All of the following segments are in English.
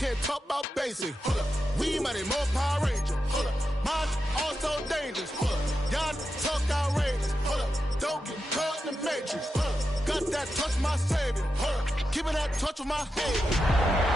can't talk about basic. Hold up. We money, more Power Ranger. Hold up. Mine also dangerous. Hold up. Y'all talk outrageous. Hold up. Don't get caught in the matrix. Hold up. Got that touch, my savior. Hold up. Keeping that touch with my head.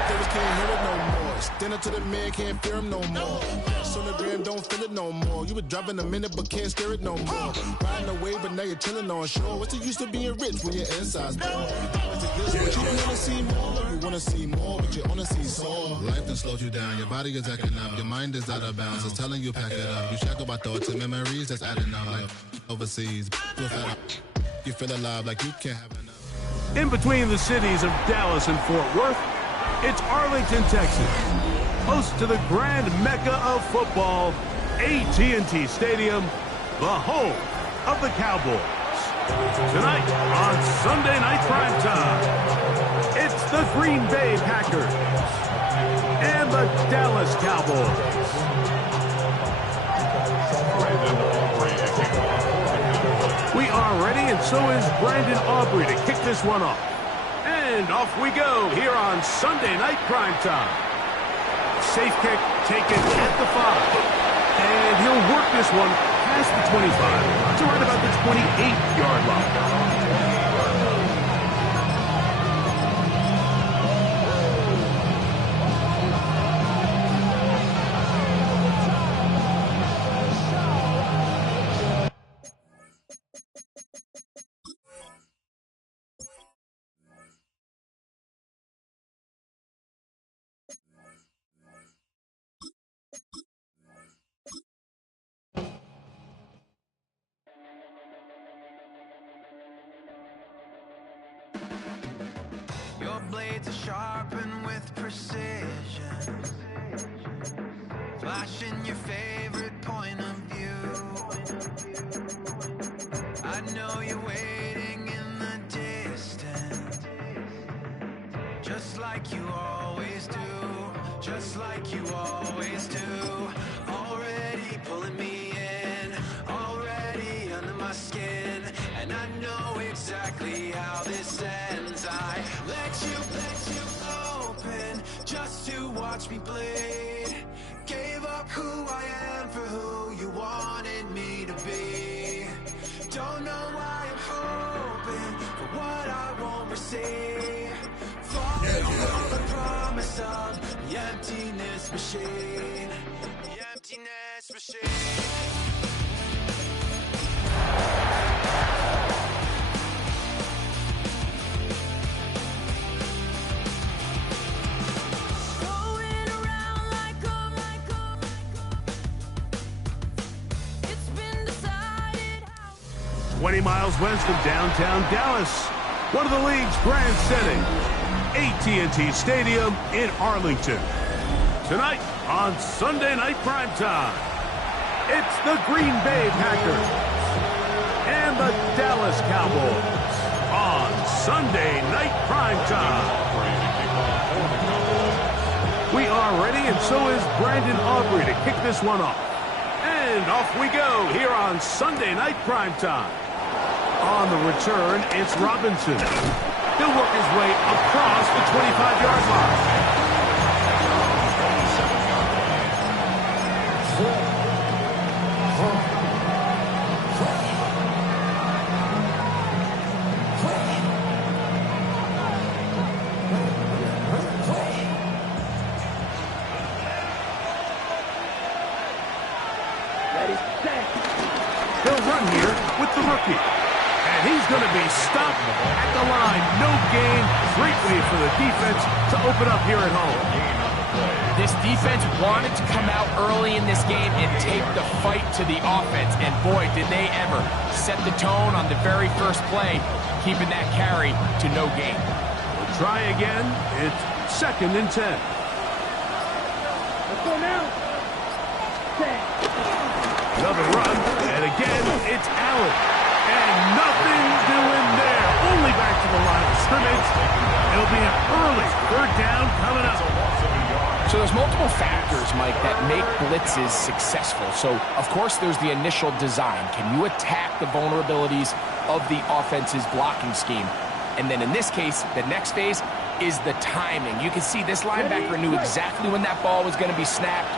Devils can't hear it no more. Stand up to the man, can't fear him no more. Sonogram don't feel it no more. You were driving a minute but can't steer it no more. Riding away but now you're chilling on shore. What's the use of being rich when your inside's poor? But you wanna see more, you wanna see more, but you wanna see sore. Life done slowed you down, your body is acting up, your mind is out of bounds. It's telling you pack it up. You shackle by thoughts and memories that's adding up. Like overseas, you feel alive like you can't have enough. In between the cities of Dallas and Fort Worth, it's Arlington, Texas, host to the grand mecca of football, AT&T Stadium, the home of the Cowboys. Tonight on Sunday Night Primetime, it's the Green Bay Packers and the Dallas Cowboys. We are ready, and so is Brandon Aubrey to kick this one off. And off we go here on Sunday Night Primetime. Safe kick taken at the 5. And he'll work this one past the 25 to right about the 28-yard line. Your blades are sharpened with precision, flashing your favorite point of view. I know you're waiting in the distance, just like you always do, just like you always do. Already pulling me in, already under my skin, and I know exactly how this ends. I let you open just to watch me bleed. Gave up who I am for who you wanted me to be. Don't know why I'm hoping for what I won't receive. Falling for the promise of the emptiness machine. The emptiness machine. 20 miles west of downtown Dallas, one of the league's grand settings, AT&T Stadium in Arlington. Tonight on Sunday Night Primetime, it's the Green Bay Packers and the Dallas Cowboys on Sunday Night Primetime. We are ready, and so is Brandon Aubrey to kick this one off. And off we go here on Sunday Night Primetime. On the return, it's Robinson. He'll work his way across the 25-yard line. He'll run here with the rookie. And he's going to be stopped at the line. No gain. Great way for the defense to open up here at home. This defense wanted to come out early in this game and take the fight to the offense. And boy, did they ever set the tone on the very first play, keeping that carry to no gain. We'll try again. It's 2nd and 10. Let's go now. Another run, and again, it's Allen. And nothing doing there. Only back to the line of scrimmage. It'll be an early 3rd down coming up. So there's multiple factors, Mike, that make blitzes successful. So, of course, there's the initial design. Can you attack the vulnerabilities of the offense's blocking scheme? And then in this case, the next phase, is the timing. You can see this linebacker knew exactly when that ball was going to be snapped.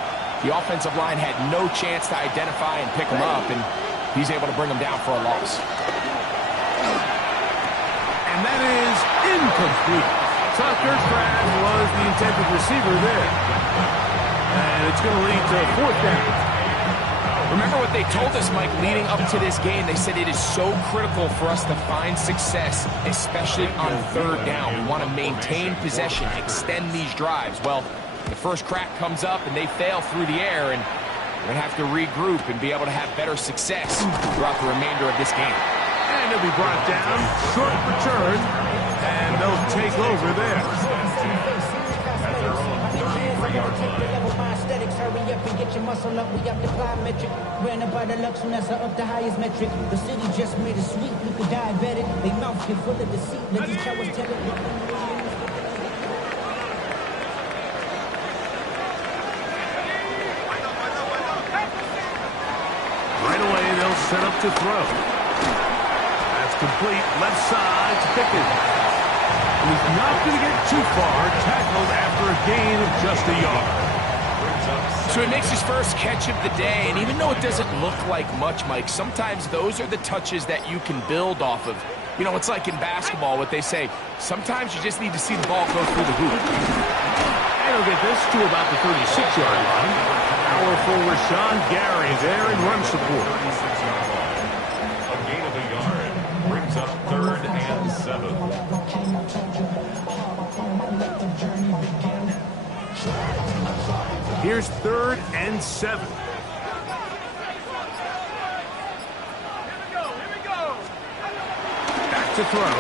The offensive line had no chance to identify and pick him up, and he's able to bring him down for a loss. And that is incomplete. Tucker Crabb was the intended receiver there. And it's going to lead to 4th down. Remember what they told us, Mike, leading up to this game. They said it is so critical for us to find success, especially on 3rd down. We want to maintain possession, extend these drives. Well, the first crack comes up, and they fail through the air, and we're going to have to regroup and be able to have better success throughout the remainder of this game. And he'll be brought down, short return, and they'll take over there. Hurry up and get your muscle up, we up the plyometric. Ran about the lux, that's up the highest metric. The city just made a sweet, look at diabetic. They mouth get full of deceit, let these cowards tell it. Right away, they'll set up to throw. That's complete, left side to Pickens. He's not going to get too far, tackled after a gain of just a yard. So he makes his first catch of the day, and even though it doesn't look like much, Mike, sometimes those are the touches that you can build off of. You know, it's like in basketball, what they say, sometimes you just need to see the ball go through the hoop. And he'll get this to about the 36-yard line. Powerful Rashawn Gary there in run support. A gain of a yard brings up 3rd and 7. Here's 3rd and 7. Back to throw.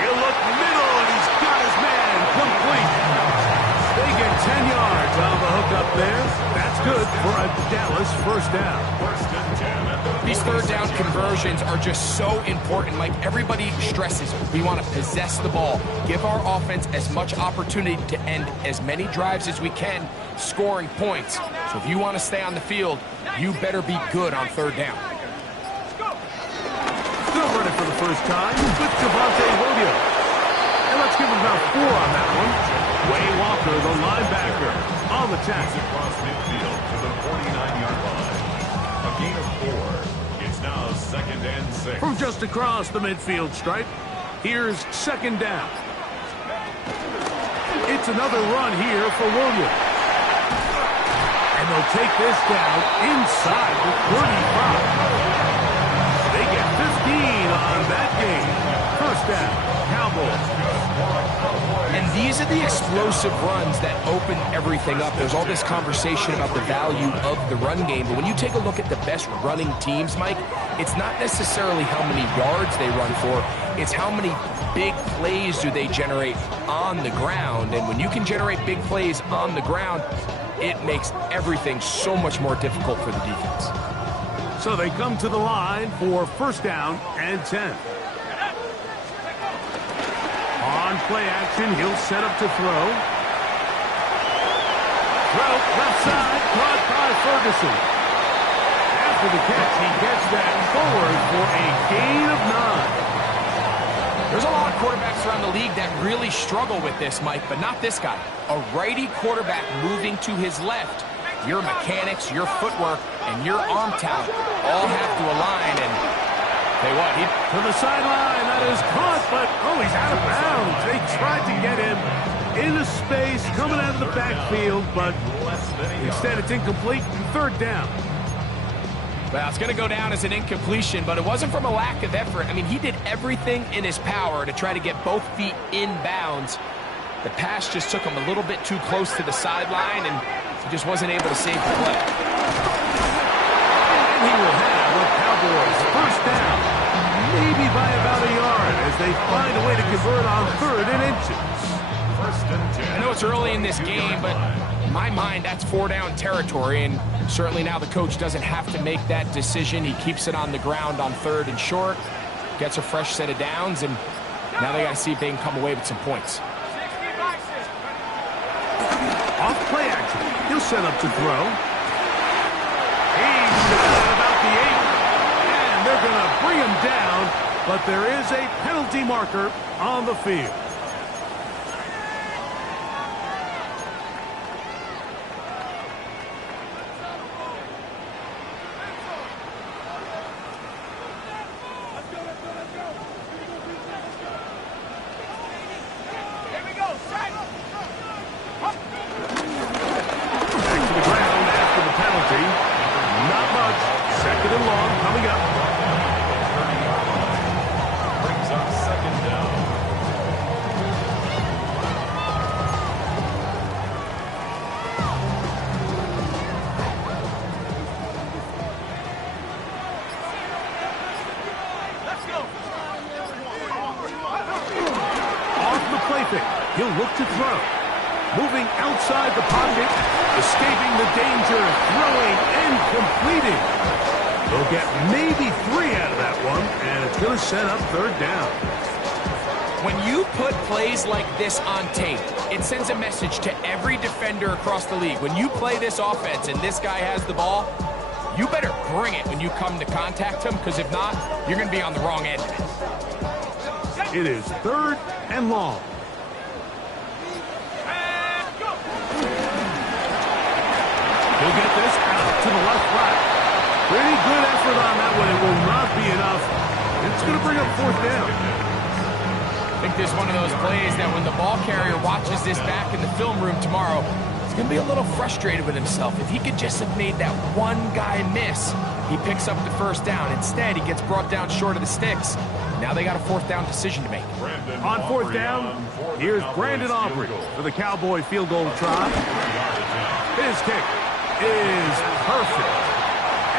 He'll look middle, and he's got his man complete. They get 10 yards on the hook up there. That's good for a Dallas 1st down. 1st and 10 at the These 3rd down conversions are just so important. Like, everybody stresses, we want to possess the ball, give our offense as much opportunity to end as many drives as we can, scoring points. So if you want to stay on the field, you better be good on 3rd down. Still running for the first time with Javonte Williams. And let's give him about 4 on that one. Way Walker, the linebacker, on the tackle. across midfield to the 49-yard line. A gain of 4. It's now 2nd and 6. From just across the midfield stripe, here's 2nd down. It's another run here for Williams. And they'll take this down inside the 35. They get 15 on that game. 1st down, Cowboys. And these are the explosive runs that open everything up. There's all this conversation about the value of the run game, but when you take a look at the best running teams, Mike, it's not necessarily how many yards they run for, it's how many big plays do they generate on the ground. And when you can generate big plays on the ground, it makes everything so much more difficult for the defense. So they come to the line for 1st down and 10. On play action, he'll set up to throw. Throw, left side, caught by Ferguson. After the catch, he gets that forward for a gain of 9. There's a lot of quarterbacks around the league that really struggle with this, Mike, but not this guy. A righty quarterback moving to his left. Your mechanics, your footwork, and your arm talent all have to align, and tell you what, to the sideline, that is caught, but he's out of bounds. They tried to get him into space, coming out of the backfield, but instead it's incomplete, 3rd down. Well, it's going to go down as an incompletion, but it wasn't from a lack of effort. I mean, he did everything in his power to try to get both feet in bounds. The pass just took him a little bit too close to the sideline, and he just wasn't able to save the play. And he will have a Cowboys 1st down, maybe by about a yard, as they find a way to convert on 3rd and inches. 1st and 10. I know it's early in this game, but in my mind, that's 4-down territory, and certainly now the coach doesn't have to make that decision. He keeps it on the ground on 3rd and short, gets a fresh set of downs, and now they got to see if they can come away with some points. Off play action, he'll set up to throw. He's about the 8, and they're going to bring him down but there is a penalty marker on the field. He'll look to throw. Moving outside the pocket, escaping the danger, throwing and completing. They'll get maybe 3 out of that one, and it's going to set up third down. When you put plays like this on tape, it sends a message to every defender across the league. When you play this offense and this guy has the ball, you better bring it when you come to contact him, because if not, you're going to be on the wrong end of it. It is third and long. He'll get this out to the left flat. Pretty good effort on that one. It will not be enough. It's going to bring up fourth down. I think this is one of those plays that when the ball carrier watches this back in the film room tomorrow, he's going to be a little frustrated with himself. If he could just have made that one guy miss, he picks up the first down. Instead, he gets brought down short of the sticks. Now they got a fourth down decision to make. On fourth down, here's Brandon Aubrey for the Cowboy field goal try. His kick is perfect.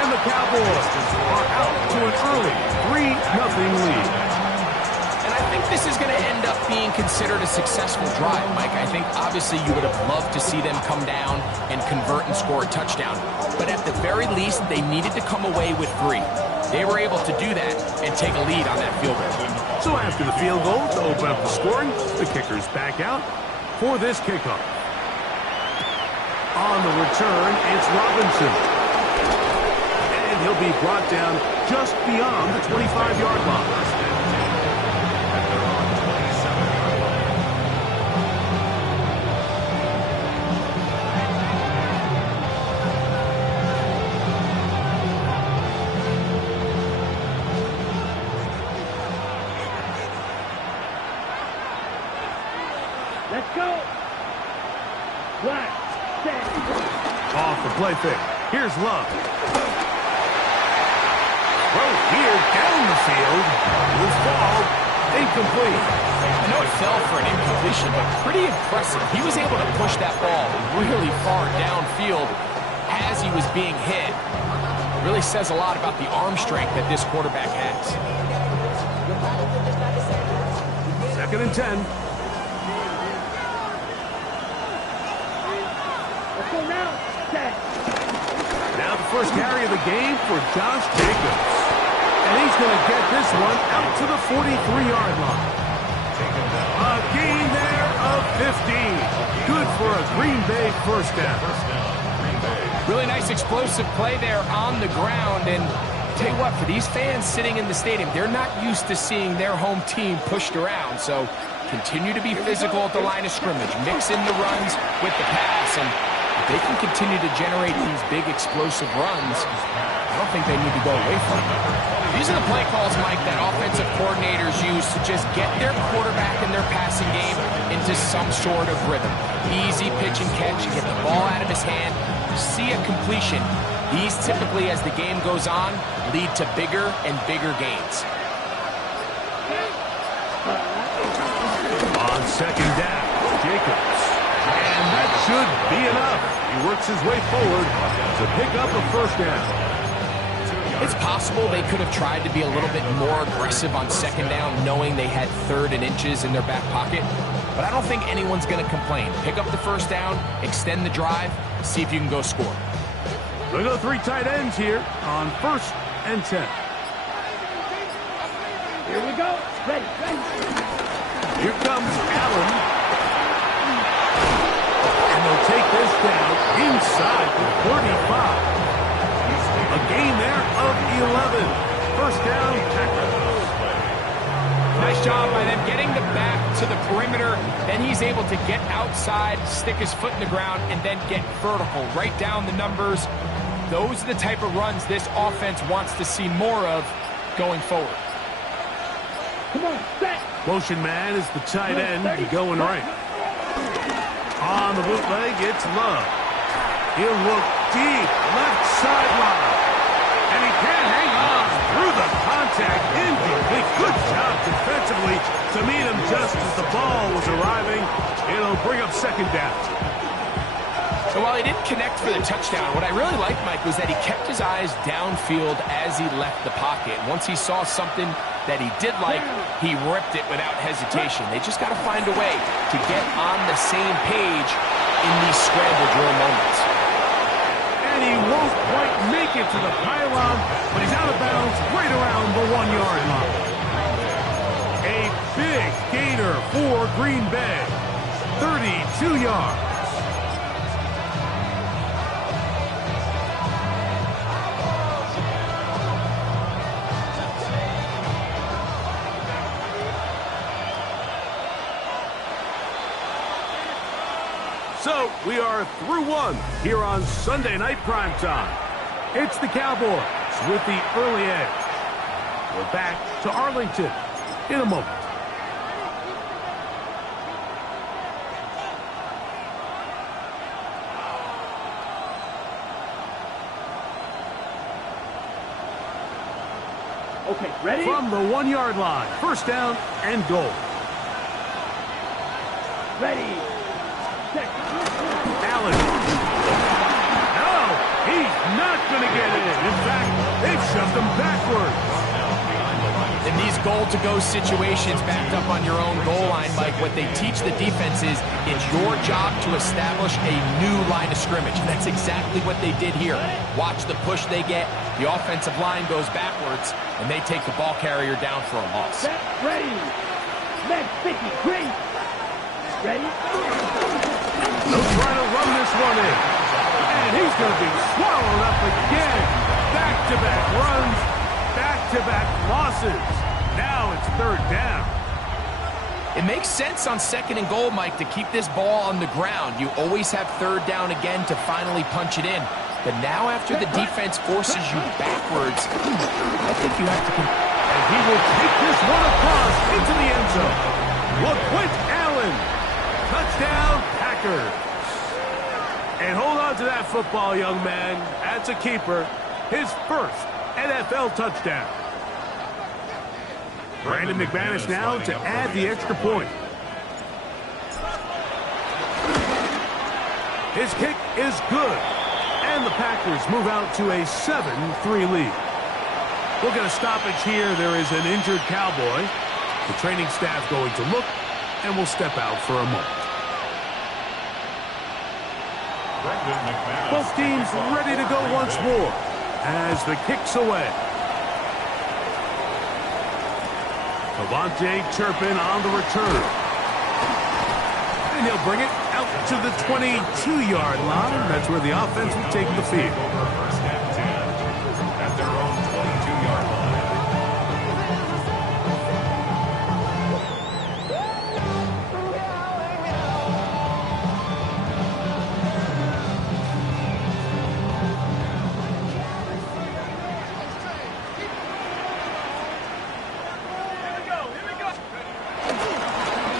And the Cowboys are out to an early 3-0 lead. And I think this is going to end up being considered a successful drive, Mike. I think obviously you would have loved to see them come down and convert and score a touchdown. But at the very least, they needed to come away with 3. They were able to do that and take a lead on that field goal. So after the field goal to open up the scoring, the kicker's back out for this kickoff. On the return, it's Robinson. And he'll be brought down just beyond the 25-yard line. Let's go. Black. Off the play fake. Here's Love. Throw here down the field. Will fall. Incomplete. I know it fell for an incompletion, but pretty impressive. He was able to push that ball really far downfield as he was being hit. It really says a lot about the arm strength that this quarterback has. 2nd and 10. Now the first carry of the game for Josh Jacobs. And he's going to get this one out to the 43-yard line. A gain there of 15. Good for a Green Bay first down. Really nice explosive play there on the ground. And tell you what, for these fans sitting in the stadium, they're not used to seeing their home team pushed around. So continue to be physical at the line of scrimmage. Mix in the runs with the pass. And if they can continue to generate these big explosive runs, I don't think they need to go away from it. These are the play calls, Mike, that offensive coordinators use to just get their quarterback and their passing game into some sort of rhythm. Easy pitch and catch, get the ball out of his hand, see a completion. These typically, as the game goes on, lead to bigger and bigger gains. On second down, Jacobs. And that should be enough. He works his way forward to pick up a first down. It's possible they could have tried to be a little bit more aggressive on second down, knowing they had 3rd and inches in their back pocket. But I don't think anyone's going to complain. Pick up the first down, extend the drive, see if you can go score. We'll go 3 tight ends here on 1st and 10. Here we go. Ready. Here comes Allen. And they'll take this down inside the 35. A gain there of 11. First down, Packers. job by them getting the back to the perimeter. Then he's able to get outside, stick his foot in the ground, and then get vertical. Right down the numbers. Those are the type of runs this offense wants to see more of going forward. Come on, set. Motion man is the tight end going right. On the bootleg, it's Love. He'll look deep, left sideline. And he can't hang on through the contact. Incomplete. Good job defensively to meet him just as the ball was arriving. It'll bring up second down. So while he didn't connect for the touchdown, what I really liked, Mike, was that he kept his eyes downfield as he left the pocket. And once he saw something that he did like, he ripped it without hesitation. They just got to find a way to get on the same page in these scramble drill moments. And he won't quite make it to the pylon, but he's out of bounds right around the 1-yard line. A big gainer for Green Bay. 32 yards. So, we are through one here on Sunday Night Primetime. It's the Cowboys with the early edge. We're back to Arlington in a moment. Okay, ready? From the 1-yard line, first down and goal. Ready. Set. Allen. No, he's not going to get in. In fact, they've shoved him backwards. In these goal-to-go situations backed up on your own goal line, Mike, what they teach the defense is it's your job to establish a new line of scrimmage. And that's exactly what they did here. Watch the push they get. The offensive line goes backwards, and they take the ball carrier down for a loss. Set. Ready. Left 50. Green. Ready. They'll try to run this one in. And he's going to be swallowed up again. Back-to-back runs, back-to-back losses. Now it's third down. It makes sense on second and goal, Mike, to keep this ball on the ground. You always have third down again to finally punch it in. But now after the defense forces you backwards, I think you have to... And he will take this one across into the end zone. LaQuint Allen. Touchdown, Packers. And hold on to that football, young man. That's a keeper. His first NFL touchdown. Brandon McManus now to add the extra point. His kick is good. And the Packers move out to a 7-3 lead. We'll get a stoppage here. There is an injured Cowboy. The training staff going to look, and we'll step out for a moment. Both teams ready to go once more as the kick's away. Devontae Turpin on the return. And he'll bring it out to the 22-yard line. That's where the offense will take the field. First and 10 at their own 22-yard line.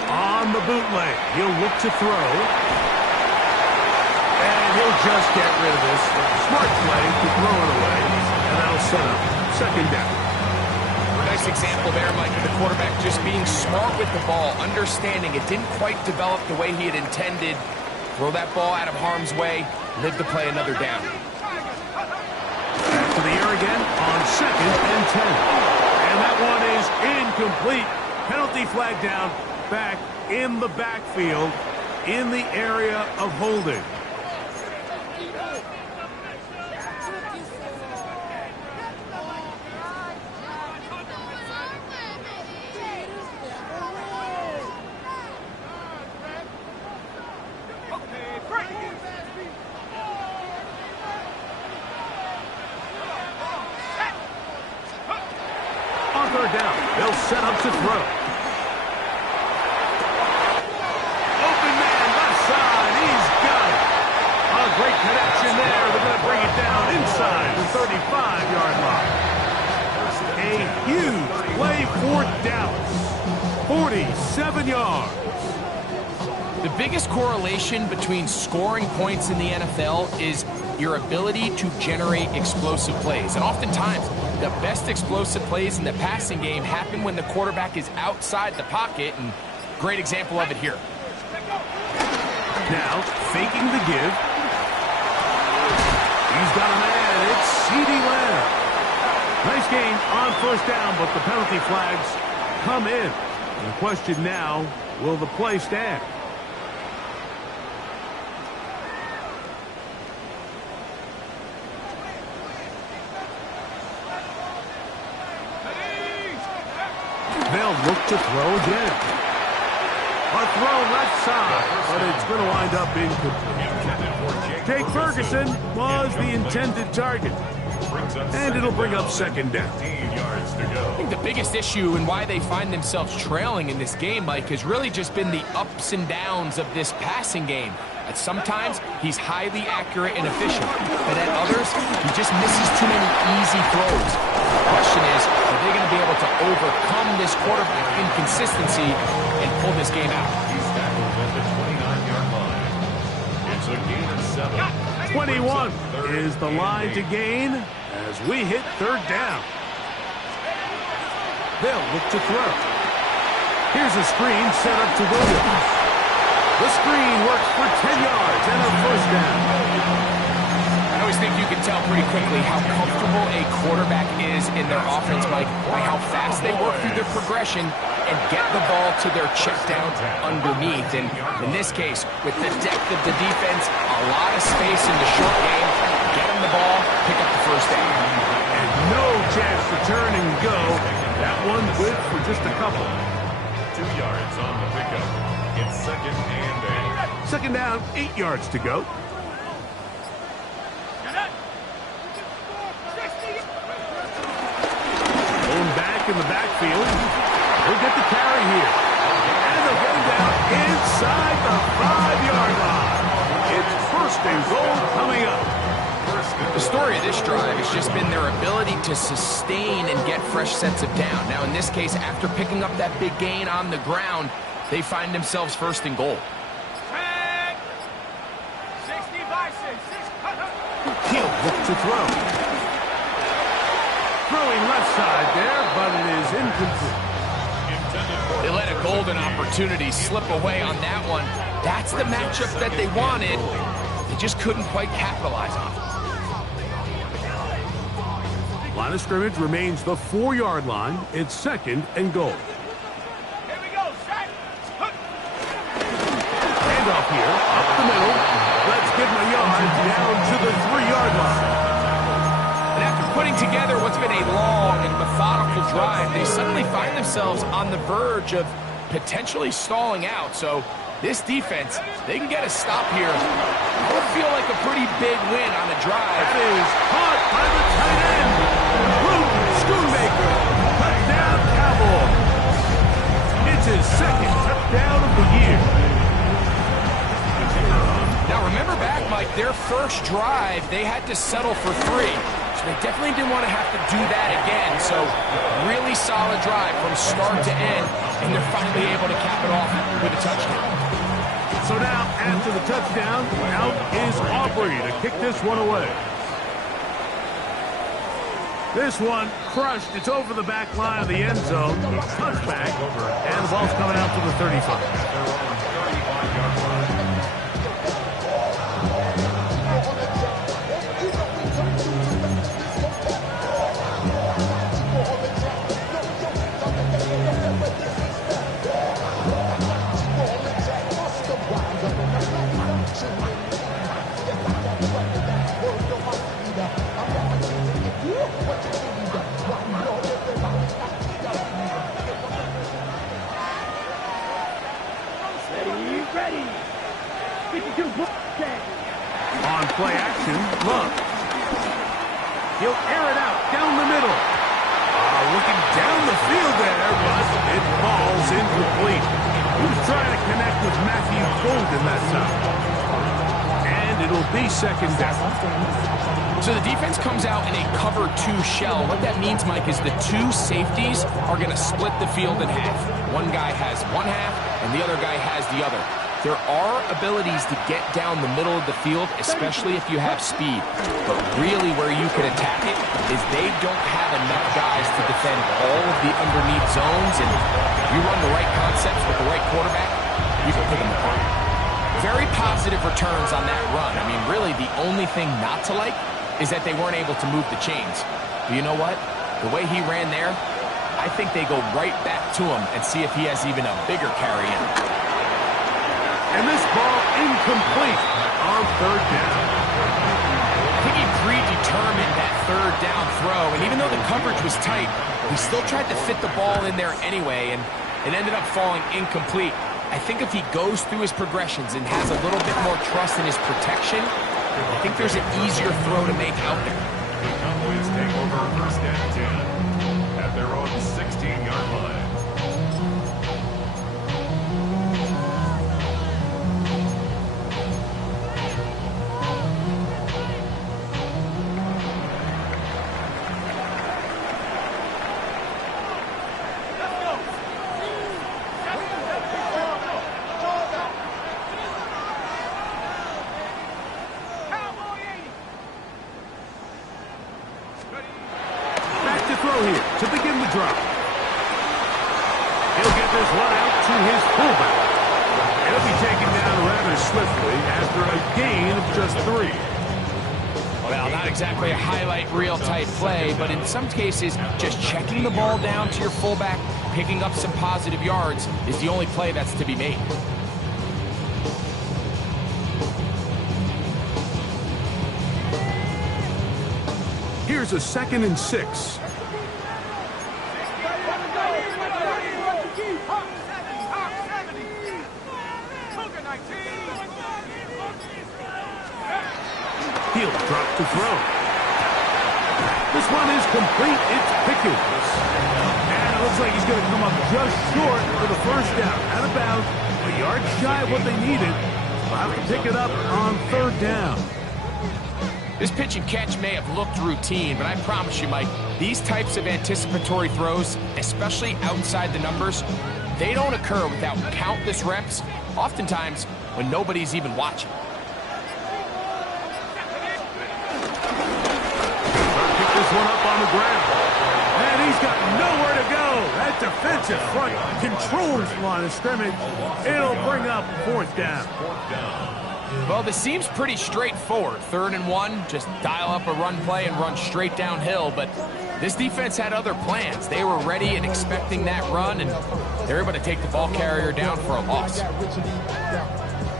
On the bootleg, he'll look to throw. And he'll just get rid of this. Smart play to throw it away. And that'll set up second down. Nice example there, Mike, of the quarterback just being smart with the ball, understanding it didn't quite develop the way he had intended. Throw that ball out of harm's way, live to play another down. Back to the air again on second and 10. And that one is incomplete. Penalty flag down, back in the backfield, in the area of holding. On third down, they'll set up to throw. biggest correlation between scoring points in the NFL is your ability to generate explosive plays. And oftentimes, the best explosive plays in the passing game happen when the quarterback is outside the pocket, and great example of it here. Now, faking the give. He's got a man. It's CeeDee Lamb. Nice gain on first down, but the penalty flags come in. The question now, will the play stand? They'll look to throw again. A throw left side, but it's going to wind up incomplete. Jake Ferguson was the intended target. And it'll bring up second down. I think the biggest issue and why they find themselves trailing in this game, Mike, has really just been the ups and downs of this passing game. At sometimes, he's highly accurate and efficient, but at others, he just misses too many easy throws. The question is, are they going to be able to overcome this quarterback inconsistency and pull this game out? He's tackled at the 29-yard line. It's a gain of 7. 21 is the line to gain as we hit third down. They'll look to throw. Here's a screen set up to Williams. The screen works for 10 yards and a first down. I always think you can tell pretty quickly how comfortable a quarterback is in their offense, Mike, by how fast they work through their progression and get the ball to their checkdowns underneath. And in this case, with the depth of the defense, a lot of space in the short game, get them the ball, pick up the first down. And no chance to turn and go. That one good for just a couple. 2 yards on the pickup. It's second and 8. Second down, 8 yards to go. Going back in the backfield. He'll get the carry here. And they'll get him down inside the 5-yard line. It's first and goal coming up. The story of this drive has just been their ability to sustain and get fresh sets of down. Now, in this case, after picking up that big gain on the ground, they find themselves first and goal. He'll look to throw. Throwing left side there, but it is incomplete. They let a golden opportunity slip away on that one. That's the matchup that they wanted. They just couldn't quite capitalize on it. Line of scrimmage remains the 4-yard line. It's second and goal. Here we go, set. Handoff here, up the middle. Let's give him a yard down to the 3-yard line. And after putting together what's been a long and methodical drive, they suddenly find themselves on the verge of potentially stalling out. So this defense, they can get a stop here. That would feel like a pretty big win on a drive. That is caught by the tight end. Luke Schoonmaker. Touchdown, Cowboys. It's his second touchdown of the year. Now remember back, Mike, their first drive, they had to settle for 3. So they definitely didn't want to have to do that again. So really solid drive from start to end, and they're finally able to cap it off with a touchdown. So now, after the touchdown, out is Aubrey to kick this one away. This one crushed. It's over the back line of the end zone. Touchback, and the ball's coming out to the 35. Ready. 52. On play action, Love. He'll air it out down the middle. Looking down the field there, but it falls incomplete. He was trying to connect with Matthew Golden that time. And it'll be second down. So the defense comes out in a cover 2 shell. What that means, Mike, is the 2 safeties are going to split the field in half. One guy has one half, and the other guy has the other. There are abilities to get down the middle of the field, especially if you have speed. But really where you can attack it is they don't have enough guys to defend all of the underneath zones. And if you run the right concepts with the right quarterback, you can put them apart. Very positive returns on that run. I mean, really the only thing not to like is that they weren't able to move the chains. But you know what? The way he ran there, I think they go right back to him and see if he has even a bigger carry in. And this ball incomplete on third down. I think he predetermined that third down throw, and even though the coverage was tight, he still tried to fit the ball in there anyway, and it ended up falling incomplete. I think if he goes through his progressions and has a little bit more trust in his protection, I think there's an easier throw to make out there. The Cowboys take over first and 10 at their own 16-yard line. To begin the drive. He'll get this one out to his fullback. He'll be taken down rather swiftly after a gain of just 3. Well, not exactly a highlight reel type play, but in some cases, just checking the ball down to your fullback, picking up some positive yards is the only play that's to be made. Here's a 2nd and 6. He'll drop to throw. This one is complete. It's Pickens. And it looks like he's going to come up just short for the first down. Out of bounds, a yard shy of what they needed. They'll have to pick it up on third down. This pitch and catch may have looked routine, but I promise you, Mike, these types of anticipatory throws, especially outside the numbers, they don't occur without countless reps, oftentimes when nobody's even watching. This one up on the ground. And he's got nowhere to go. That defensive front controls the line of scrimmage. It'll bring up 4th down. Well, this seems pretty straightforward. 3rd and 1, just dial up a run play and run straight downhill. But this defense had other plans. They were ready and expecting that run, and they were able to take the ball carrier down for a loss.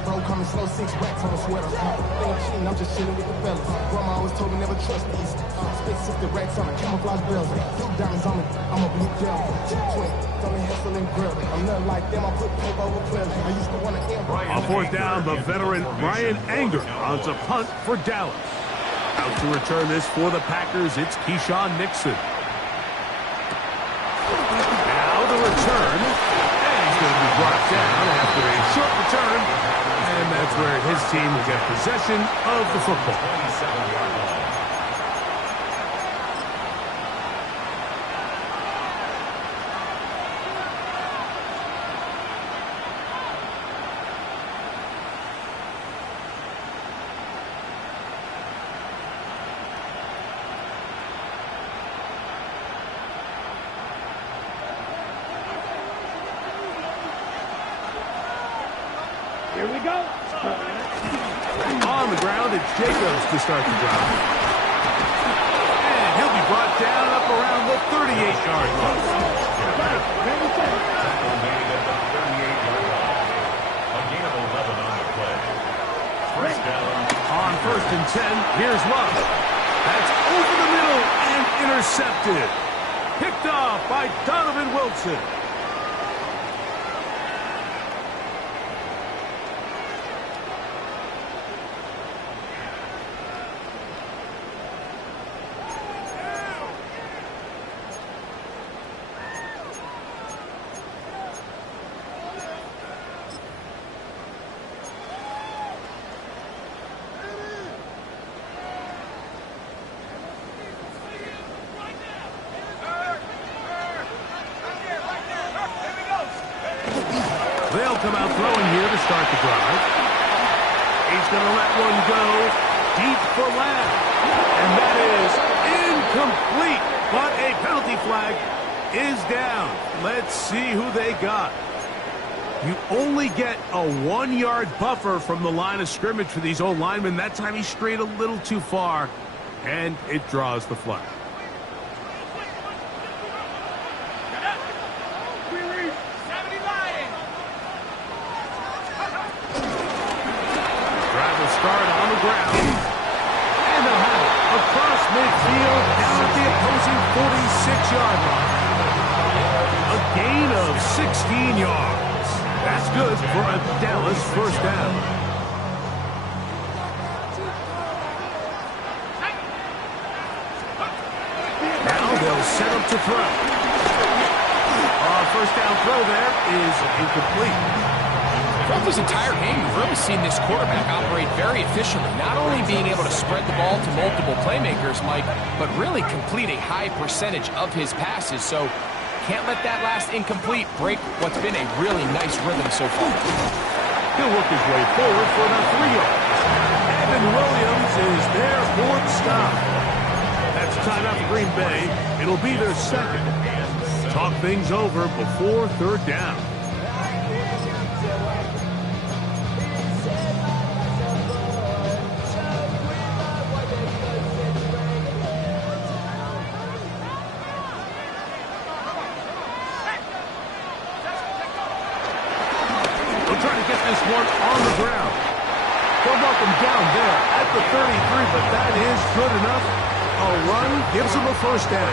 Bro, coming slow, 6 racks on a sweater. I'm just chilling with the fellas. Grandma always told me never trust these. Spit 60 racks on a camouflage bells. Blue diamonds on me, I'm a blue devil. Twin, don't hustle and grill. I'm nothing like them, I put paper over pleasure. I used to want to end. On 4th down, the veteran Ryan Anger runs a punt for Dallas. Out to return this for the Packers, it's Keyshawn Nixon. Now the return. And he's going to be brought down after a short return. And that's where his team will get possession of the football. 27-yard line. Here we go. On the ground, it's Jacobs to start the drive. And he'll be brought down up around the 38-yard line. Tackle made at the 38-yard line. A gain of 11 on the play. First down. On 1st and 10, here's Love. That's over the middle and intercepted. Picked off by Donovan Wilson. They'll come out throwing here to start the drive. He's going to let one go deep for Lamb. And that is incomplete. But a penalty flag is down. Let's see who they got. You only get a 1-yard buffer from the line of scrimmage for these old linemen. That time he strayed a little too far, and it draws the flag. Drive will start on the ground, and they'll have it across midfield down at the opposing 46-yard line. A gain of 16 yards. That's good for a Dallas first down. Now they'll set up to throw. First down throw there is incomplete. Throughout this entire game, we've really seen this quarterback operate very efficiently, not only being able to spread the ball to multiple playmakers, Mike, but really complete a high percentage of his passes. So can't let that last incomplete break what's been a really nice rhythm so far. He'll work his way forward for about 3 yards. Evan Williams is there for the stop. That's a timeout for Green Bay. It'll be their second. Talk things over before third down. This one on the ground. They'll mark him down there at the 33, but that is good enough. A run gives him a first down.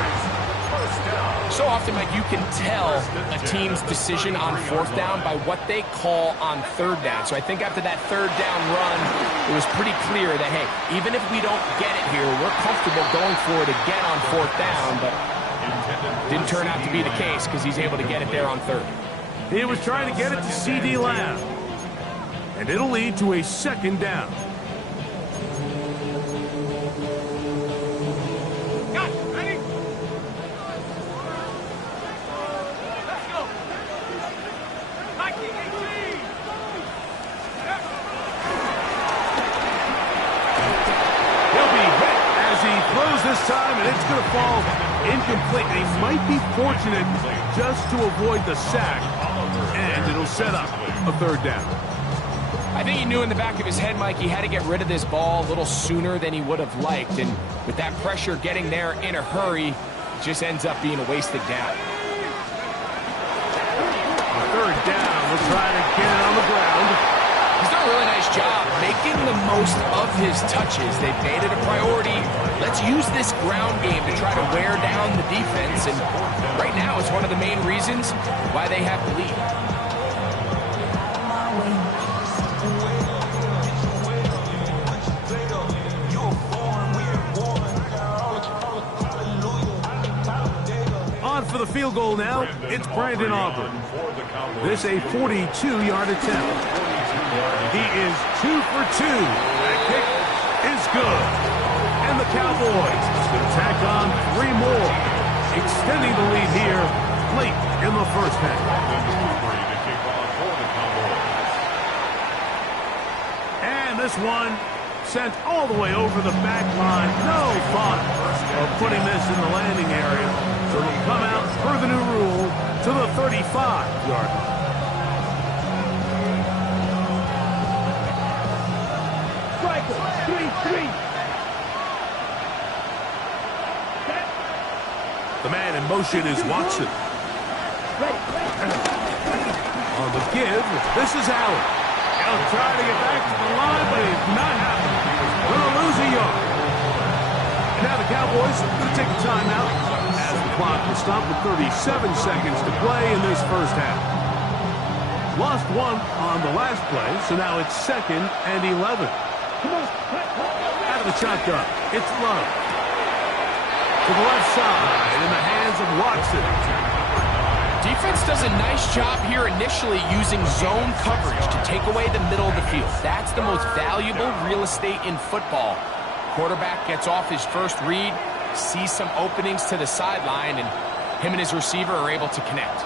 So often, Mike, you can tell a team's decision on fourth down by what they call on third down. So I think after that third down run, it was pretty clear that, hey, even if we don't get it here, we're comfortable going for it again on fourth down, but didn't turn out to be the case because he's able to get it there on third. He was trying to get it to C.D. Lamb. And it'll lead to a second down. Got it. Ready? Let's go. 1918. He'll be hit as he throws this time, and it's going to fall incomplete. He might be fortunate just to avoid the sack, and it'll set up a third down. I think he knew in the back of his head, Mike, he had to get rid of this ball a little sooner than he would have liked. And with that pressure getting there in a hurry, it just ends up being a wasted down. Third down, we'll try to get it on the ground. He's done a really nice job making the most of his touches. They've made it a priority. Let's use this ground game to try to wear down the defense. And right now, it's one of the main reasons why they have the lead. For the field goal now, it's Brandon Aubrey. This a 42-yard attempt. He is 2 for 2. That kick is good. And the Cowboys tack on 3 more, extending the lead here late in the first half. And this one sent all the way over the back line. No fun of putting this in the landing area. So it'll come out per the new rule to the 35-yard line. Striker, 3-3. The man in motion is Watson. On the give, this is Allen. He'll try to get back to the line, but it's not happening. Gonna lose a yard. And now the Cowboys are going to take a timeout as the clock will stop with 37 seconds to play in this first half. Lost one on the last play, so now it's 2nd and 11. Out of the shotgun, it's Love. To the left side, in the hands of Watson. Defense does a nice job here initially using zone coverage to take away the middle of the field. That's the most valuable real estate in football. Quarterback gets off his first read, sees some openings to the sideline, and him and his receiver are able to connect.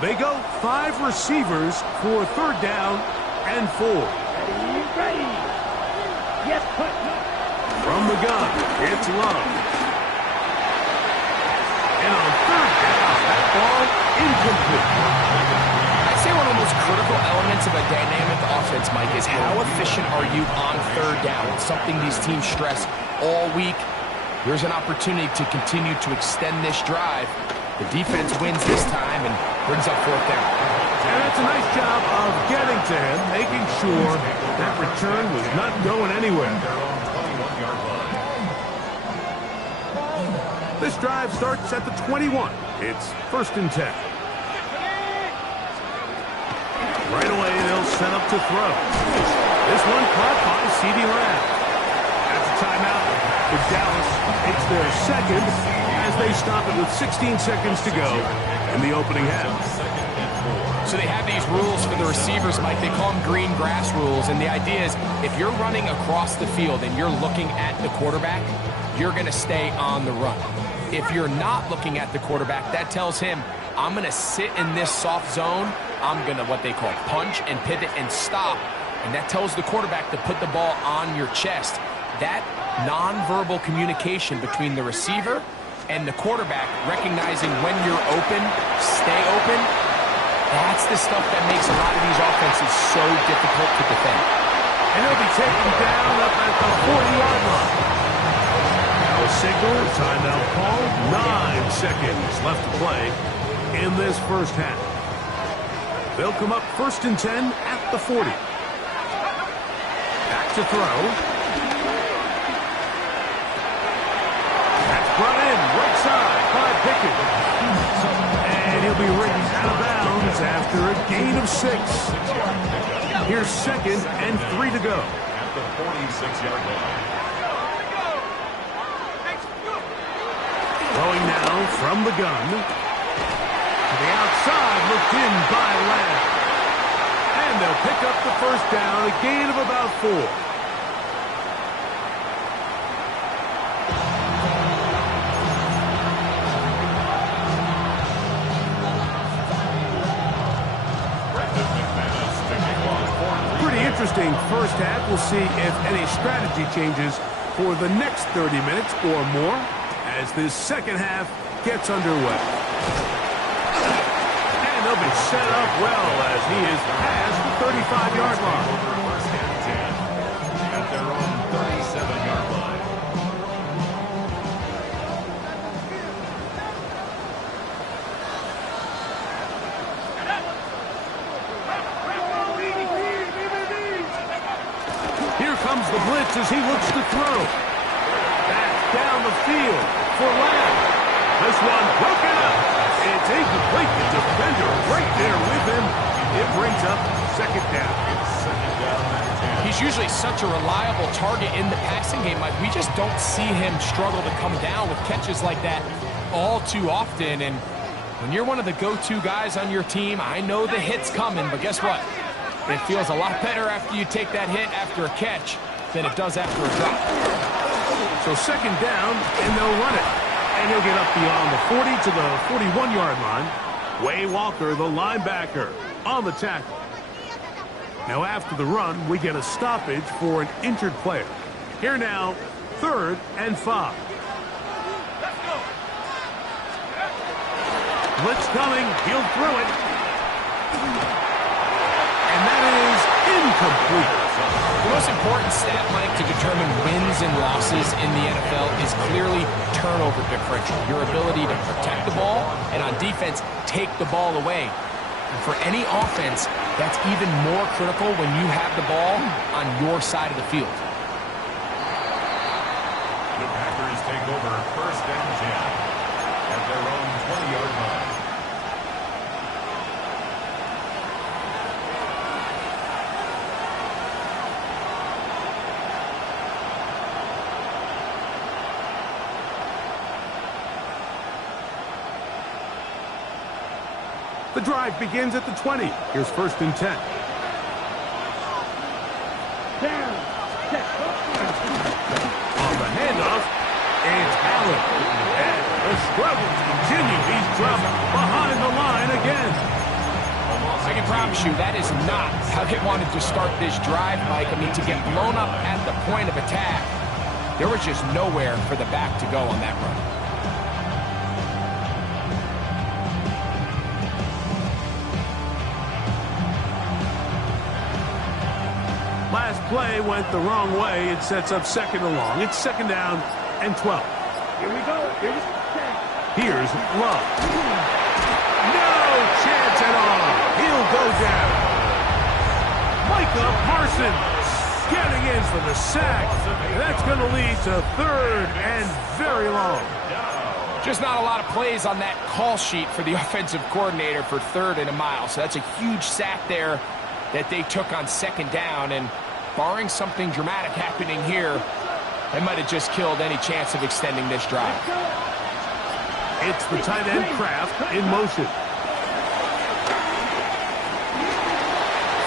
They go 5 receivers for 3rd down and 4. Ready. Yes, put. From the gun, it's Love. And on 3rd down, that ball incomplete. I'd say one of the most critical elements of a dynamic offense, Mike, is how efficient are you on 3rd down? It's something these teams stress all week. Here's an opportunity to continue to extend this drive. The defense wins this time and brings up 4th down. And that's a nice job of getting to him, making sure that return was not going anywhere. This drive starts at the 21. It's 1st and 10. Right away, they'll set up to throw. This one caught by CeeDee Lamb. That's a timeout for Dallas. It's their 2nd as they stop it with 16 seconds to go in the opening half. So they have these rules for the receivers, Mike. They call them green grass rules. And the idea is if you're running across the field and you're looking at the quarterback, you're going to stay on the run. If you're not looking at the quarterback, that tells him, I'm going to sit in this soft zone. I'm going to what they call punch and pivot and stop. And that tells the quarterback to put the ball on your chest. That nonverbal communication between the receiver and the quarterback, recognizing when you're open, stay open, that's the stuff that makes a lot of these offenses so difficult to defend. And he'll be taken down up at the 40-yard line. Now a signal, timeout call, 9 seconds left to play in this 1st half. They'll come up 1st and 10 at the 40. Back to throw. That's brought in right side by Pickett. And he'll be ridden out of bounds after a gain of 6. Here's 2nd and 3 to go. At the 46-yard line. Throwing now from the gun. To the outside, looked in by Lamb. And they'll pick up the 1st down, a gain of about 4. Pretty interesting 1st half. We'll see if any strategy changes for the next 30 minutes or more as this 2nd half gets underway. And they'll be set up well as he is past the 35-yard line. 1st and 10 at their own 37-yard line. Here comes the blitz as he looks to throw. Back down the field for Lamb. This one broken up. It's incomplete. The defender right there with him. It brings up 2nd down. He's usually such a reliable target in the passing game, Mike. We just don't see him struggle to come down with catches like that all too often. And when you're one of the go-to guys on your team, I know the hit's coming, but guess what? It feels a lot better after you take that hit after a catch than it does after a drop. So 2nd down, and they'll run it. And he'll get up beyond the 40 to the 41-yard line. Way Walker, the linebacker, on the tackle. Now after the run, we get a stoppage for an injured player. Here now, 3rd and 5. Blitz coming, he'll throw it. And that is incomplete. The most important stat, Mike, to determine wins and losses in the NFL is clearly turnover differential. Your ability to protect the ball and on defense, take the ball away. And for any offense, that's even more critical when you have the ball on your side of the field. The Packers take over 1st and 10 at their own 20-yard line. The drive begins at the 20. Here's 1st and 10. On the handoff, it's Allen. And the struggle continues. He's dropped behind the line again. I can promise you that is not how they wanted to start this drive, Mike. I mean, to get blown up at the point of attack, there was just nowhere for the back to go on that run. Last play went the wrong way. It sets up second and long. It's second down and 12. Here we go. Here's Love. No chance at all. He'll go down. Micah Parsons getting in for the sack. That's going to lead to third and very long. Just not a lot of plays on that call sheet for the offensive coordinator for third and a mile. So that's a huge sack there that they took on second down. And barring something dramatic happening here, they might have just killed any chance of extending this drive. It's the tight end Kraft in motion.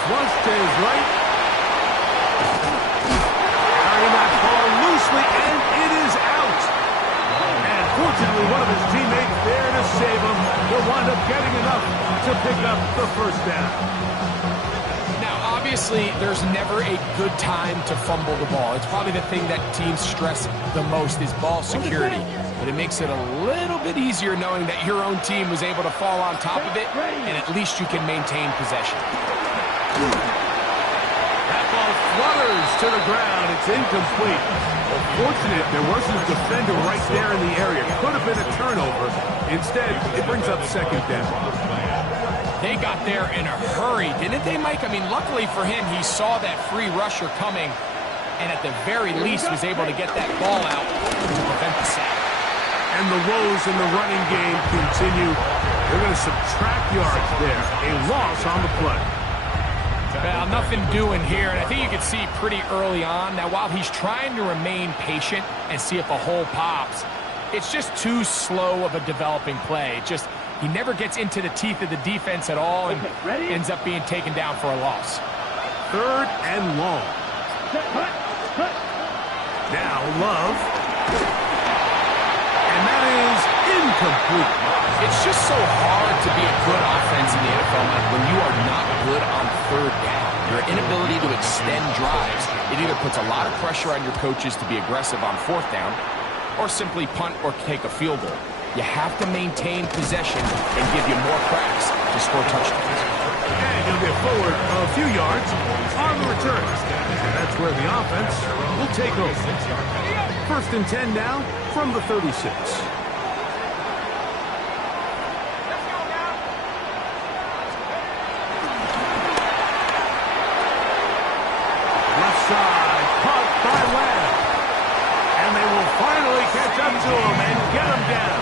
Flush to his right. Carrying that ball loosely, and it is out. And fortunately, one of his teammates there to save him. He'll wind up getting enough to pick up the first down. Obviously, there's never a good time to fumble the ball. It's probably the thing that teams stress the most is ball security. But it makes it a little bit easier knowing that your own team was able to fall on top of it, and at least you can maintain possession. That ball flutters to the ground. It's incomplete. Well, fortunate there wasn't a defender right there in the area. Could have been a turnover. Instead, it brings up second down. They got there in a hurry, didn't they, Mike? I mean, luckily for him, he saw that free rusher coming, and at the very least was able to get that ball out to prevent the sack. And the woes in the running game continue. They're going to subtract yards there. A loss on the play. Well, nothing doing here, and I think you can see pretty early on. Now, while he's trying to remain patient and see if a hole pops, it's just too slow of a developing play. He never gets into the teeth of the defense at all and ends up being taken down for a loss. Third and long. Now Love. And that is incomplete. It's just so hard to be a good offense in the NFL when you are not good on third down. Your inability to extend drives, it either puts a lot of pressure on your coaches to be aggressive on fourth down or simply punt or take a field goal. You have to maintain possession and give you more cracks to score touchdowns. And he'll get forward a few yards on the return. And that's where the offense will take over. First and 10 now from the 36. Left side, caught by Lamb. And they will finally catch up to him and get him down.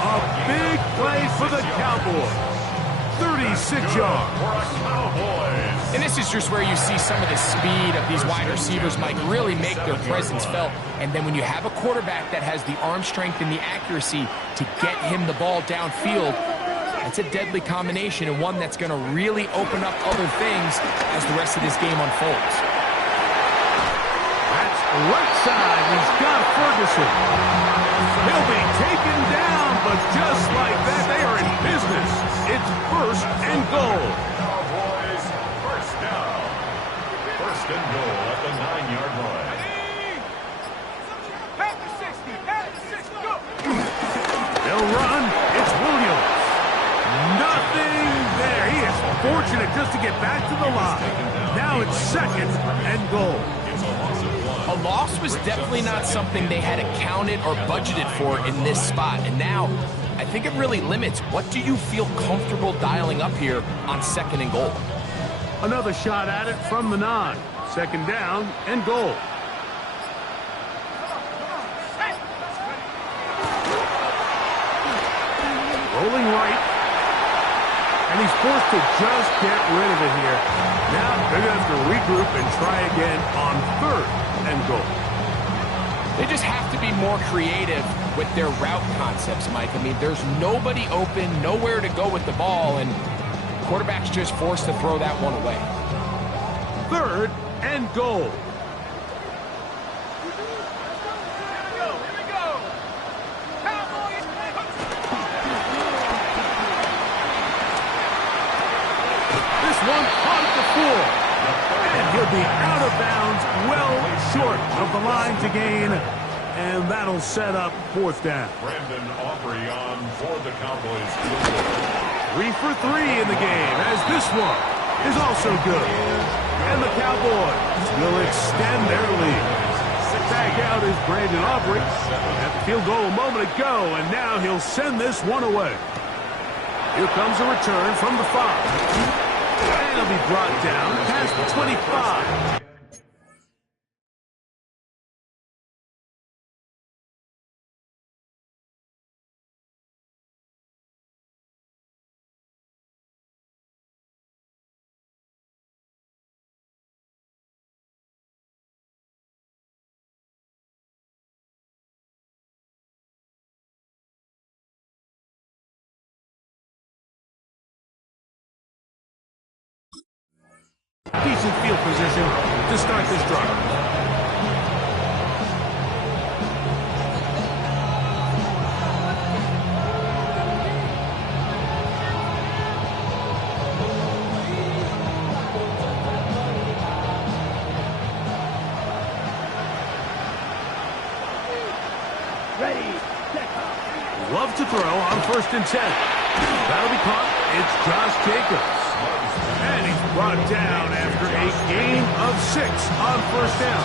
A big play for the Cowboys. 36 yards. And this is just where you see some of the speed of these wide receivers, Mike, really make their presence felt. And then when you have a quarterback that has the arm strength and the accuracy to get him the ball downfield, that's a deadly combination and one that's going to really open up other things as the rest of this game unfolds. That's right side. He's got Ferguson. He'll be taken down, but just like that, they are in business. It's first and goal. Cowboys, first down. First and goal at the 9-yard line. They'll run. It's Williams. Nothing there. He is fortunate just to get back to the line. Now it's second and goal. A loss was definitely not something they had accounted or budgeted for in this spot. And now, I think it really limits what do you feel comfortable dialing up here on second and goal. Another shot at it from the 9. Second down and goal. Rolling right. And he's forced to just get rid of it here. Now they're going to have to regroup and try again on third and goal. They just have to be more creative with their route concepts, Mike. I mean, there's nobody open, nowhere to go with the ball, and quarterback's just forced to throw that one away. Third and goal. short of the line to gain, and that'll set up 4th down. Brandon Aubrey on for the Cowboys. 3 for 3 in the game, as this one is also good. And the Cowboys will extend their lead. Back out is Brandon Aubrey. At the field goal a moment ago, and now he'll send this one away. Here comes a return from the 5. And he'll be brought down past the 25. Decent field position to start this drive. Ready, set. Love to throw on 1st and 10. That'll be caught. It's Josh Jacobs. And he's brought down after a gain of 6 on 1st down.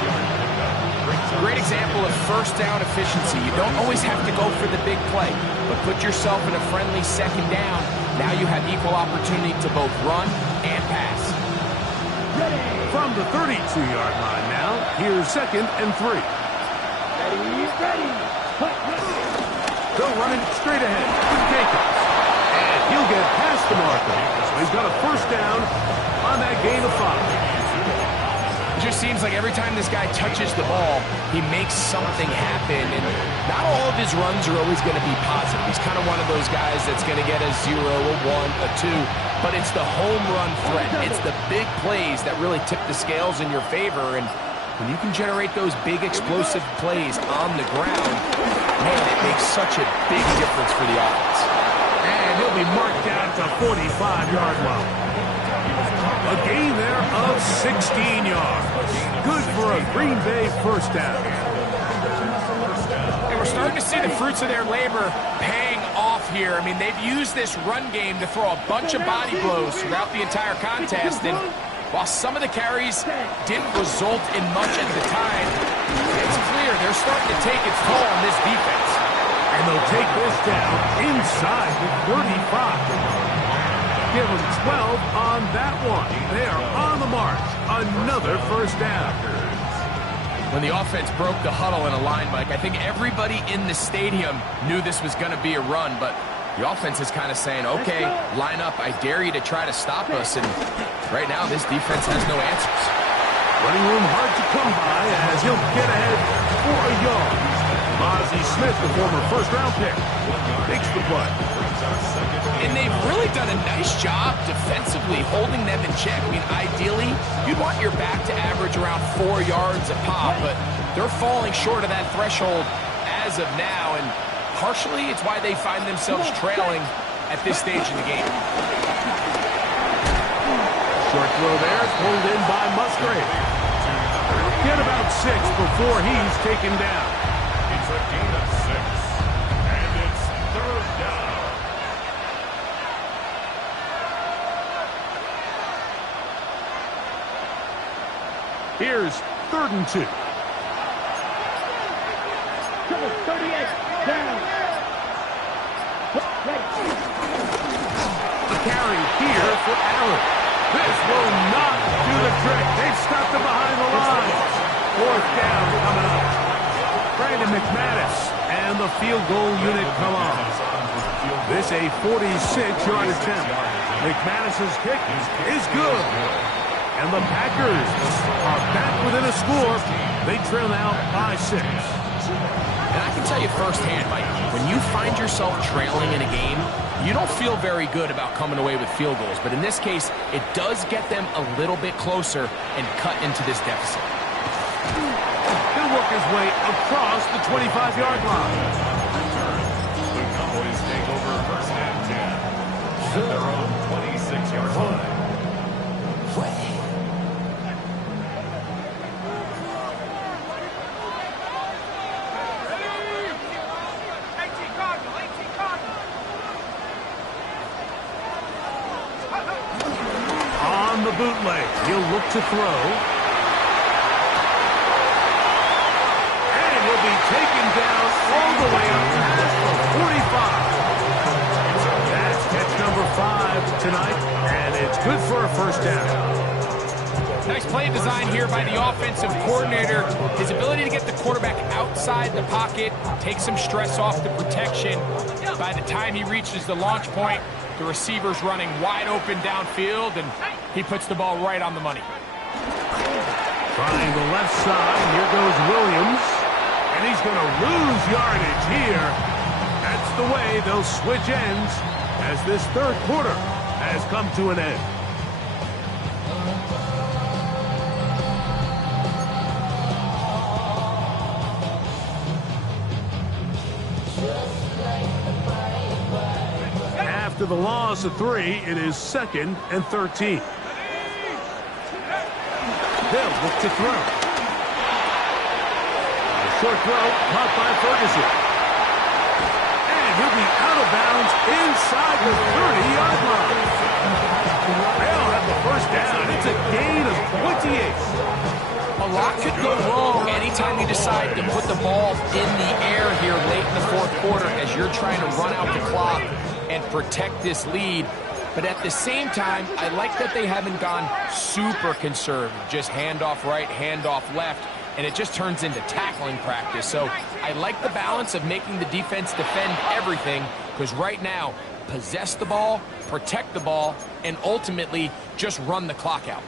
Great example of 1st down efficiency. You don't always have to go for the big play, but put yourself in a friendly 2nd down. Now you have equal opportunity to both run and pass. From the 32-yard line now, here's 2nd and 3. Ready. They'll run it straight ahead with Jacobs. And he'll get past the marker. So he's got a 1st down on that gain of 5. It just seems like every time this guy touches the ball, he makes something happen. And not all of his runs are always going to be positive. He's kind of one of those guys that's going to get a 0, a 1, a 2. But it's the home run threat. It's the big plays that really tip the scales in your favor. And when you can generate those big explosive plays on the ground, man, it makes such a big difference for the offense. And he'll be marked down to 45-yard line. A gain there of 16 yards. Good for a Green Bay 1st down. And we're starting to see the fruits of their labor paying off here. I mean, they've used this run game to throw a bunch of body blows throughout the entire contest. And while some of the carries didn't result in much at the time, it's clear they're starting to take its toll on this defense. And they'll take this down inside the 35. Give them 12 on that one. They are on the march. Another 1st down. When the offense broke the huddle in a line, Mike, I think everybody in the stadium knew this was going to be a run, but the offense is kind of saying, okay, line up. I dare you to try to stop us. And right now, this defense has no answers. Running room hard to come by as he'll get ahead for a yard. Ozzie Smith, the former 1st-round pick, makes the play. And they've really done a nice job defensively holding them in check. I mean, ideally, you'd want your back to average around 4 yards a pop, but they're falling short of that threshold as of now, and partially it's why they find themselves trailing at this stage in the game. Short throw there, pulled in by Musgrave. Get about 6 before he's taken down. It's a gain of 6, and it's 3rd down. Here's 3rd and 2. Trouble 38, down. A carry here for Allen. This will not do the trick. They've stopped him behind the line. 4th down coming up. Brandon McManus and the field goal unit come on. This a 46-yard attempt. McManus's kick is good. And the Packers are back within a score. They trail out by 6. And I can tell you firsthand, Mike, when you find yourself trailing in a game, you don't feel very good about coming away with field goals. But in this case, it does get them a little bit closer and cut into this deficit. He'll work his way across the 25-yard line. The Cowboys take over 1st and 10. At their own 26-yard line. look to throw. And he'll be taken down all the way up to the 45. That's catch number 5 tonight, and it's good for a first down. Nice play design here by the offensive coordinator. His ability to get the quarterback outside the pocket, take some stress off the protection. By the time he reaches the launch point, the receiver's running wide open downfield, and he puts the ball right on the money. Trying the left side, here goes Williams. And he's going to lose yardage here. That's the way they'll switch ends as this third quarter has come to an end. After the loss of 3, it is 2nd and 13. They'll look to throw. A short throw caught by Ferguson. And he'll be out of bounds inside the 30-yard line. They'll have the first down. It's a gain of 28. A lot could go wrong anytime you decide to put the ball in the air here late in the fourth quarter as you're trying to run out the clock and protect this lead. But at the same time, I like that they haven't gone super conservative. Just handoff right, handoff left, and it just turns into tackling practice. So I like the balance of making the defense defend everything, because right now, possess the ball, protect the ball, and ultimately just run the clock out.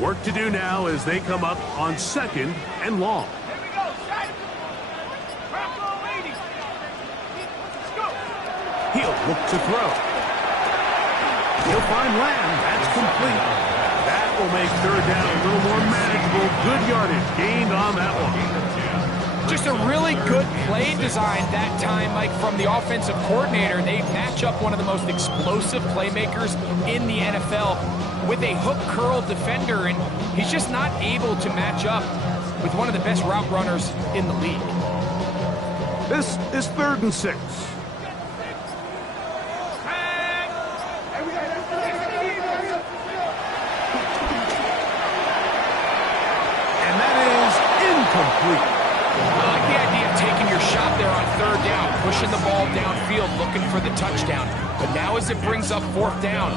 Work to do now as they come up on 2nd and long. He'll look to throw. He'll find Lamb. That's complete. That will make 3rd down a little more manageable. Good yardage gained on that one. Just a really good play design that time, Mike, from the offensive coordinator. They match up one of the most explosive playmakers in the NFL with a hook curl defender, and he's just not able to match up with one of the best route runners in the league. This is 3rd and 6. And that is incomplete. I like the idea of taking your shot there on 3rd down, pushing the ball downfield, looking for the touchdown. But now as it brings up 4th down,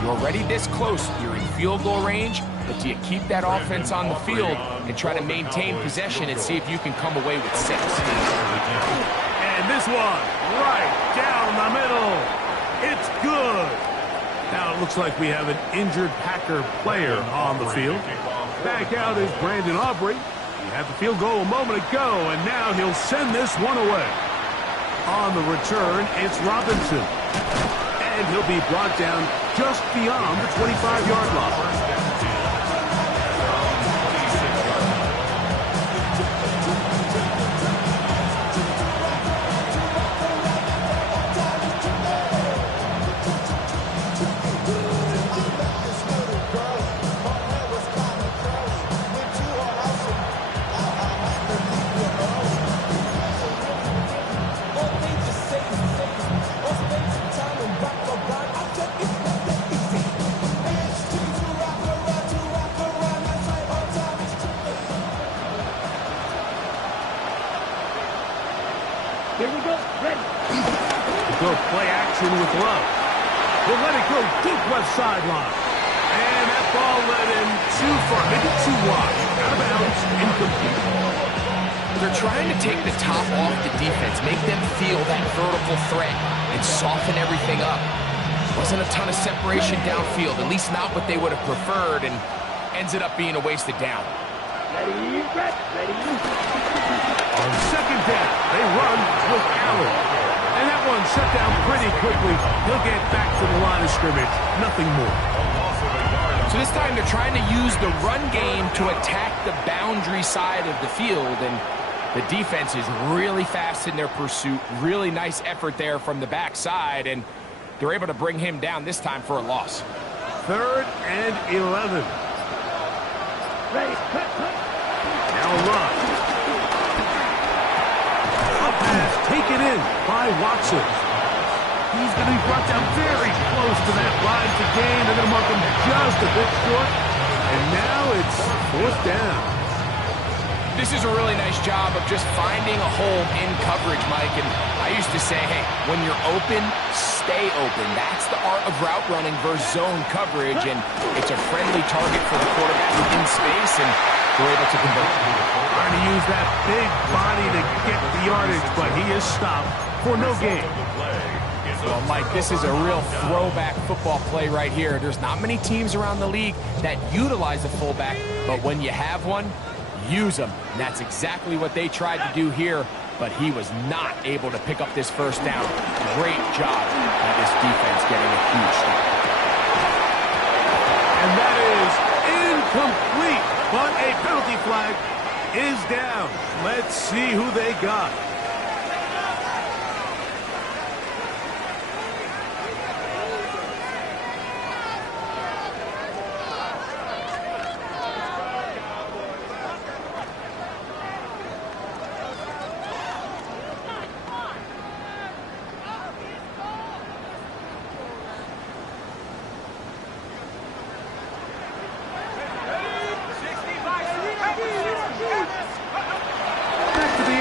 you're already this close. You're in field goal range, but do you keep that offense on the field and try to maintain possession and see if you can come away with 6? And this one, right down the middle. It's good. Now it looks like we have an injured Packer player on the field. Back out is Brandon Aubrey. He had the field goal a moment ago, and now he'll send this one away. On the return, it's Robinson. And he'll be brought down just beyond the 25-yard line. Play action with Love. He'll let it go deep left sideline. And that ball led in too far, maybe too wide. Out of bounds, incomplete. They're trying to take the top off the defense, make them feel that vertical threat, and soften everything up. Wasn't a ton of separation downfield, at least not what they would have preferred, and ends it up being a wasted down. Ready. On 2nd down, they run with Allen. And that one shut down pretty quickly. He'll get back to the line of scrimmage. Nothing more. A loss of a yard So this time they're trying to use the run game to attack the boundary side of the field, and the defense is really fast in their pursuit. Really nice effort there from the backside, and they're able to bring him down this time for a loss. 3rd and 11. Ready, cut. Now run. A pass taken in by Watson. He's going to be brought down very close to that line to gain. They're going to mark him just a bit short. And now it's 4th down. This is a really nice job of just finding a hole in coverage, Mike. And I used to say, hey, when you're open, stay open. That's the art of route running versus zone coverage. And it's a friendly target for the quarterback in space, and they're able to convert. Trying to use that big body to get the yardage, but he is stopped for no gain. Well, Mike, this is a real throwback football play right here. There's not many teams around the league that utilize a fullback, but when you have one, use them. And that's exactly what they tried to do here, but he was not able to pick up this 1st down. Great job by this defense getting a huge stop. And that is incomplete, but a penalty flag is down. Let's see who they got.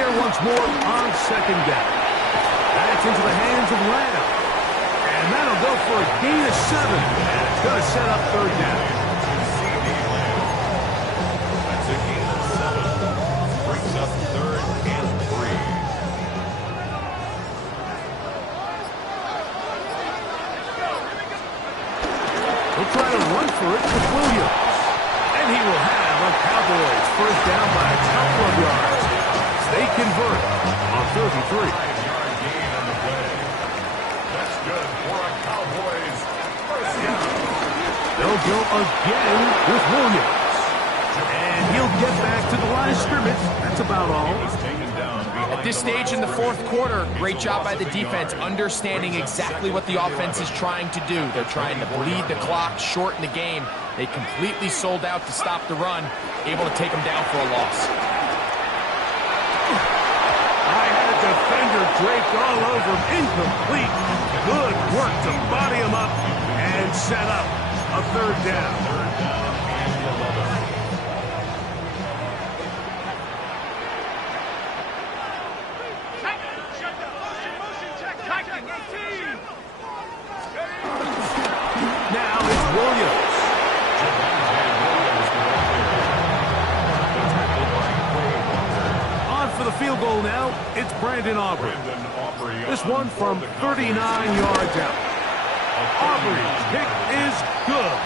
Once more on 2nd down. That's into the hands of Lamb. And that'll go for a gain of 7. And it's going to set up 3rd down. That's a gain of 7. Brings up 3rd and 3. He'll try to run for it with Williams. And he will have a Cowboys 1st down by a couple of yards. They convert on 3rd and 3. That's good for a Cowboys 1st down. They'll go again with Williams. And he'll get back to the line of scrimmage. That's about all. At this stage in the 4th quarter, great job by the defense understanding exactly what the offense is trying to do. They're trying to bleed the clock, shorten the game. They completely sold out to stop the run, able to take them down for a loss. Defender draped all over him. Incomplete. Good work to body him up and set up a 3rd down. 3rd down and 11. Now it's Williams. On for the field goal now. It's Brandon Aubrey. This one from 39 yards out. Aubrey's kick is good.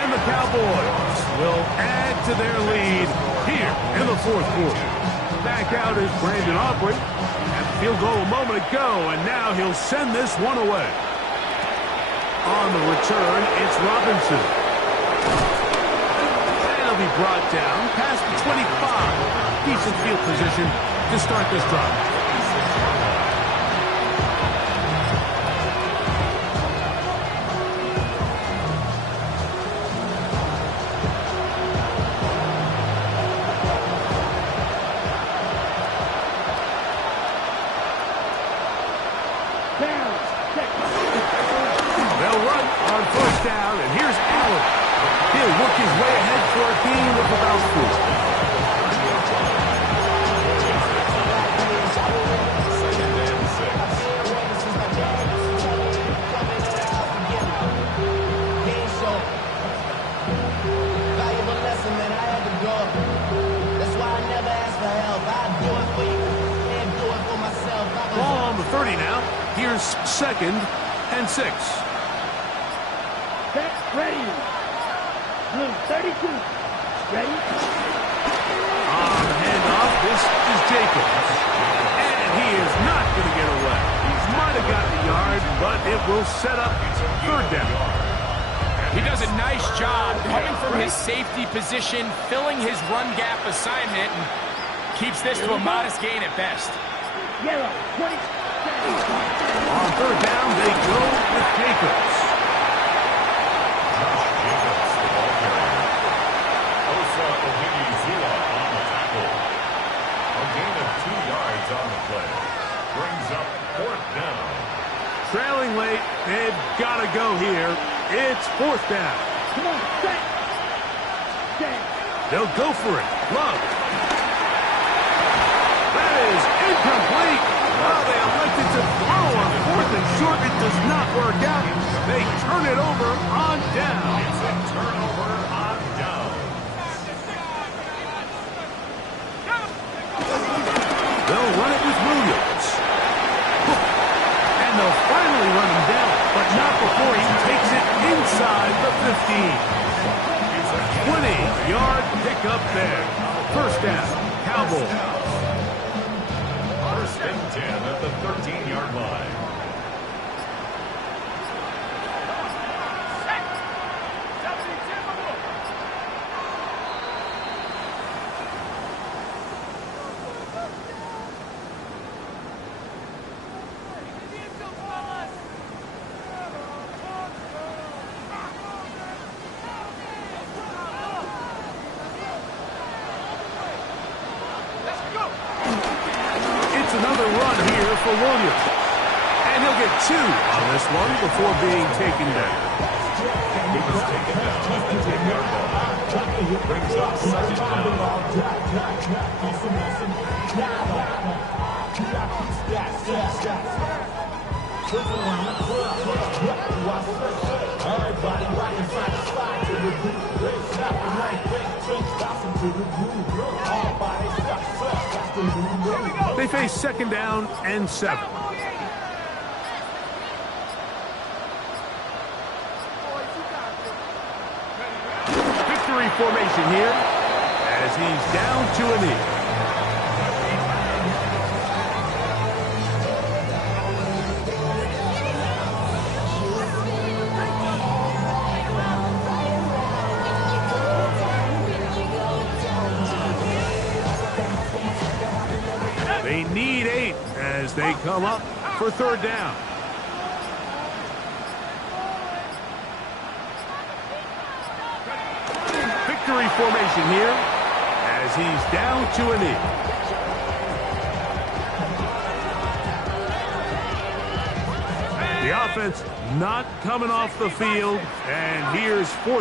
And the Cowboys will add to their lead here in the 4th quarter. Back out is Brandon Aubrey. Had the field goal a moment ago, and now he'll send this one away. On the return, it's Robinson. And he'll be brought down past the 25. Decent field position to start this drive. They'll run on 1st down, and here's Allen. He'll work his way ahead for a gain of about 4. Ball on the 30 now. Here's 2nd and 6. Set, ready. Blue 32. Ready? On the handoff, this is Jacobs. And he is not going to get away. He might have got the yard, but it will set up 3rd down. He does a nice job coming from his safety position, filling his run gap assignment, and keeps this to a modest gain at best. Yellow, 20. On third down, they go with Jacobs. Josh Jacobs, the ball carrier. Osa Odigizua on the tackle. A gain of 2 yards on the play. Brings up fourth down. Trailing late, they've got to go here. It's fourth down. Come on, set. They'll go for it. Love. That is incomplete. Well, they elected to throw on fourth and short. It does not work out. They turn it over on down. It's a turnover on down. They'll run it with Williams. And they'll finally run him down, but not before he takes it inside the 15. 20-yard pickup there. First down, Cowboys. First and 10 at the 13-yard line. Another run here for Williams. And he'll get 2 on this one before being taken down. He was taken down at the 10-yard line. Brings up second They face second down and 7. Victory formation here as he's down to a knee. They need 8 as they come up for third down. Victory formation here as he's down to a knee. The offense not coming off the field, and here's fourth